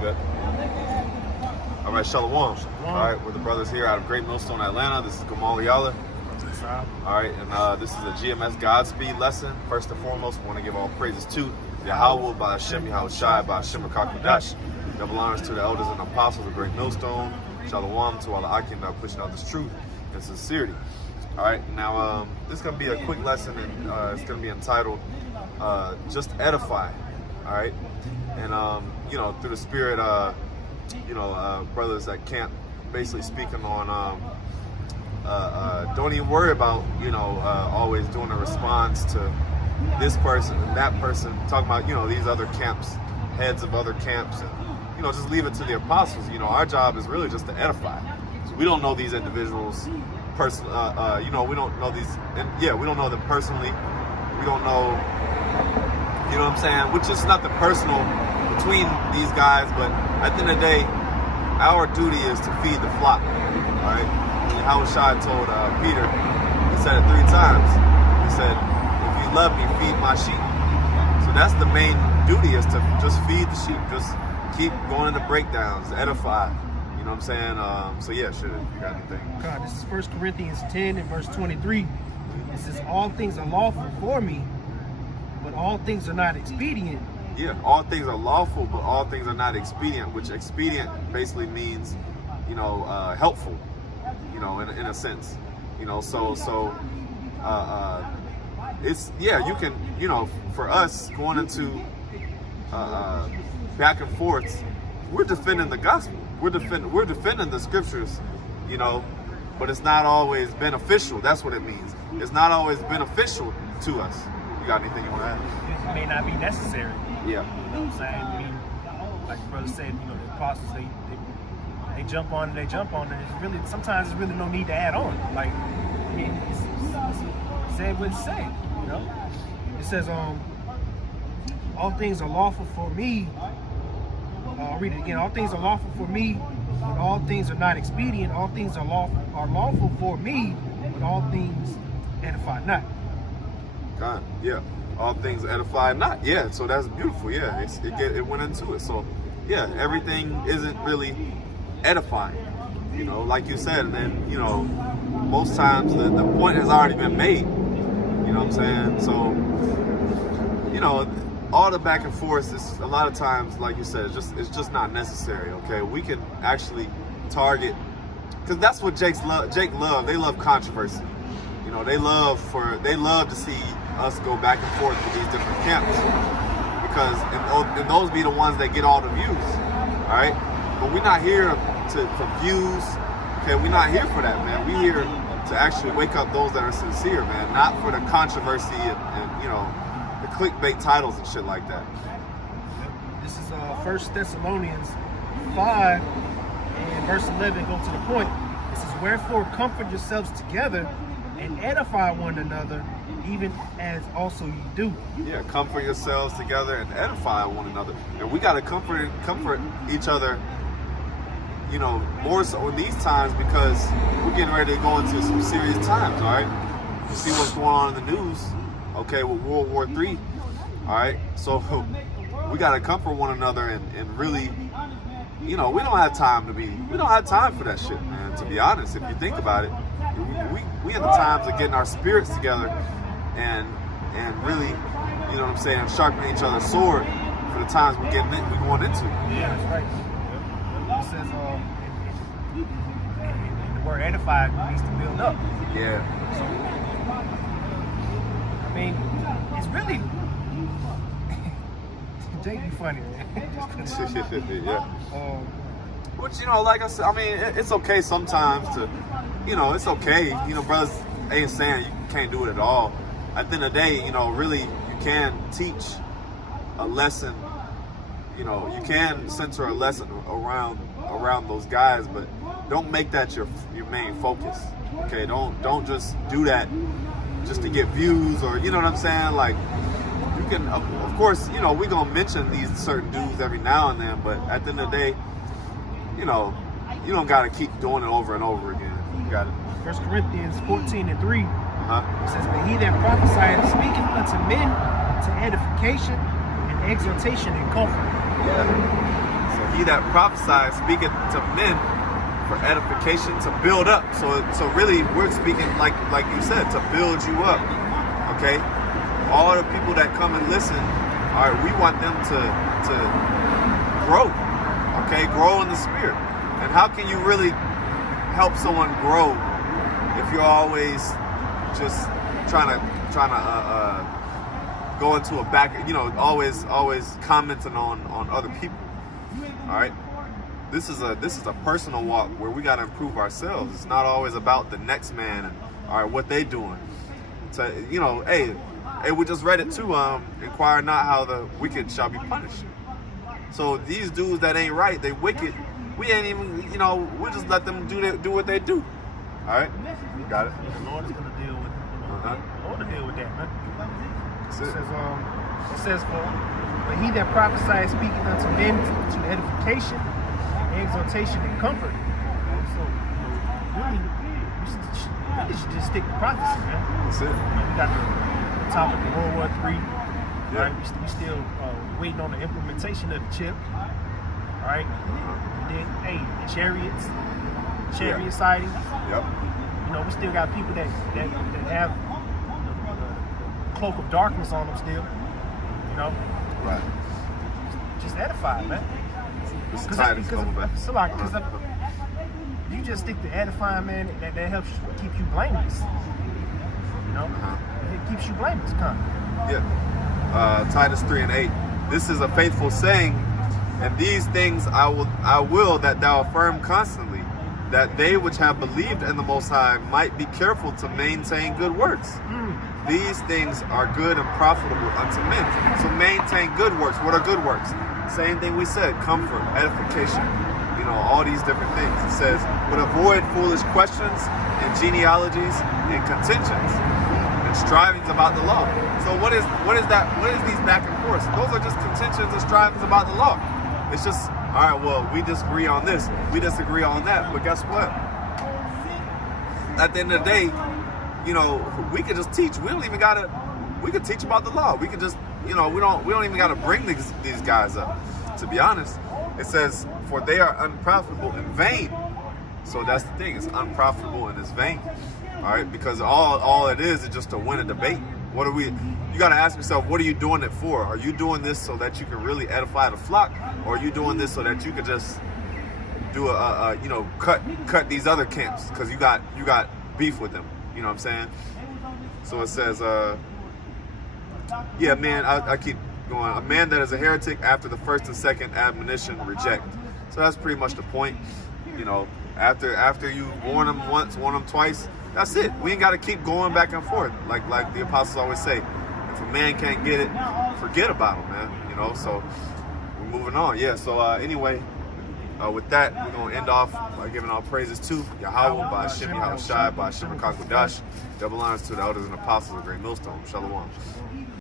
Good. All right, Shalom. All right, we're the brothers here out of Great Millstone, Atlanta. This is YAHAWAH. All right, and this is a GMS Godspeed lesson. First and foremost, we want to give all praises to YAHAWAH, BAHASHAM, YAHAWASHI, BAHASHAM, Kakadash. Double honors to the elders and apostles of Great Millstone. Shalom to all the Akim that are pushing out this truth and sincerity. All right, now this is going to be a quick lesson, and it's going to be entitled Just Edify. All right, and you know, through the spirit, brothers that can't, basically speaking on don't even worry about, always doing a response to this person and that person, talking about, these other camps, heads of other camps, and, just leave it to the apostles. Our job is really just to edify. So we don't know these individuals personally, we don't know these, and yeah, we don't know them personally. We don't know, what I'm saying? Which is nothing personal between these guys, but at the end of the day, our duty is to feed the flock, right? YAHAWASHI told Peter, he said it 3 times. He said, if you love me, feed my sheep. So that's the main duty, is to just feed the sheep. Just keep going into breakdowns, edify. You know what I'm saying? So yeah, shit, if you got anything. God, this is 1 Corinthians 10 and verse 23. It says, all things are lawful for me, but all things are not expedient. Yeah, all things are lawful, but all things are not expedient, which expedient basically means, helpful, in a sense, it's, yeah, you can, for us going into back and forth, we're defending the gospel, we're defending the scriptures, but it's not always beneficial. That's what it means. It's not always beneficial to us. You got anything you want to add? It may not be necessary. Yeah. You know what I'm saying? I mean, like the brother said, the apostles, they jump on it, and it's really, sometimes there's really no need to add on. Like, I mean, it's say what it say, It says, all things are lawful for me. I'll read it again. All things are lawful for me, but all things are not expedient. All things are lawful for me, but all things edify not. God, yeah. All things edify not. Yeah, so that's beautiful. Yeah, it went into it. So yeah, everything isn't really edifying, like you said. And then, most times the point has already been made. You know what I'm saying? So, all the back and forth is, a lot of times, like you said, it's just not necessary. Okay, we can actually target, because that's what Jake love. They love controversy. They love to see us go back and forth with these different camps, because and those be the ones that get all the views. All right, but we're not here for views. Okay, we're not here for that, man. We're here to actually wake up those that are sincere, man, not for the controversy and the clickbait titles and shit like that. This is 1 Thessalonians 5 and verse 11. Go to the point. It says, wherefore comfort yourselves together and edify one another, even as also you do. Yeah, comfort yourselves together and edify one another. And we got to comfort each other, more so in these times, because we're getting ready to go into some serious times, all right? You see what's going on in the news, okay, with World War III, all right? So we got to comfort one another and really, we don't have time for that shit, man, to be honest. If you think about it, we in the times of getting our spirits together and really, sharpening each other's sword for the times we're going into. Yeah, that's right. It says, and the word edify means to build up. Yeah. So, I mean, it's really, Jake be funny, man. Yeah. Which, like I said, I mean, it's okay sometimes to, it's okay. Brothers ain't saying you can't do it at all. At the end of the day, really, you can teach a lesson. You can center a lesson around those guys, but don't make that your main focus. Okay, don't just do that just to get views, or you know what I'm saying. Like, you can, of course, we're gonna mention these certain dudes every now and then, but at the end of the day, you don't gotta keep doing it over and over again. You got it. 1 Corinthians 14 and 3. It says, but he that prophesieth speaketh unto men to edification and exhortation and comfort. Yeah. So he that prophesies speaketh to men for edification, to build up. So really, we're speaking like you said, to build you up. Okay, all the people that come and listen, all right, we want them to grow. Okay, grow in the spirit. And how can you really help someone grow if you're always just trying to go into a back, always commenting on other people. All right, this is a personal walk where we got to improve ourselves. It's not always about the next man and all right what they doing. So hey, we just read it too. Inquire not how the wicked shall be punished. So these dudes that ain't right, they wicked. We ain't even, we just let them do what they do. All right, you got it. The Lord is going to deal with the Lord will deal with that, man. It says, but he that prophesies speaking unto men to edification, exhortation, and comfort. So really, we should just stick to prophecy, man. That's it. We got the topic of World War III. Yeah. Right? We still waiting on the implementation of the chip. All right. And then, the chariot sightings. Yep. We still got people that have the cloak of darkness on them still. Right. Just edify, man. This is Titus coming back. Because you just stick to edifying, man. That helps keep you blameless. It keeps you blameless, Yeah. Titus 3:8. This is a faithful saying, and these things I will that thou affirm constantly, that they which have believed in the Most High might be careful to maintain good works. These things are good and profitable unto men. So maintain good works. What are good works? Same thing we said, comfort, edification, all these different things. It says, but avoid foolish questions and genealogies and contentions and strivings about the law. So what is that? What is these back and forth? Those are just contentions and strivings about the law. It's just, all right, well, we disagree on this, we disagree on that, but guess what? At the end of the day, we could just teach. We don't even gotta. We could teach about the law. We could just, we don't even gotta bring these guys up. To be honest, it says, for they are unprofitable and vain. So that's the thing. It's unprofitable and it's vain. All right, because all it is just to win a debate. What are we? You gotta ask yourself, what are you doing it for? Are you doing this so that you can really edify the flock, or are you doing this so that you could just do cut these other camps because you got beef with them? You know what I'm saying? So it says, I keep going. A man that is a heretic after the first and second admonition reject. So that's pretty much the point. After you warn them once, warn them twice, that's it. We ain't got to keep going back and forth. Like the apostles always say, if a man can't get it, forget about him, man. So we're moving on. Yeah. So anyway. With that, we're going to end off by giving all praises to YAHAWAH, BAHASHAM, YAHAWASHI, BAHASHAM, Double honors to the elders and apostles of Great Millstone. Shalom.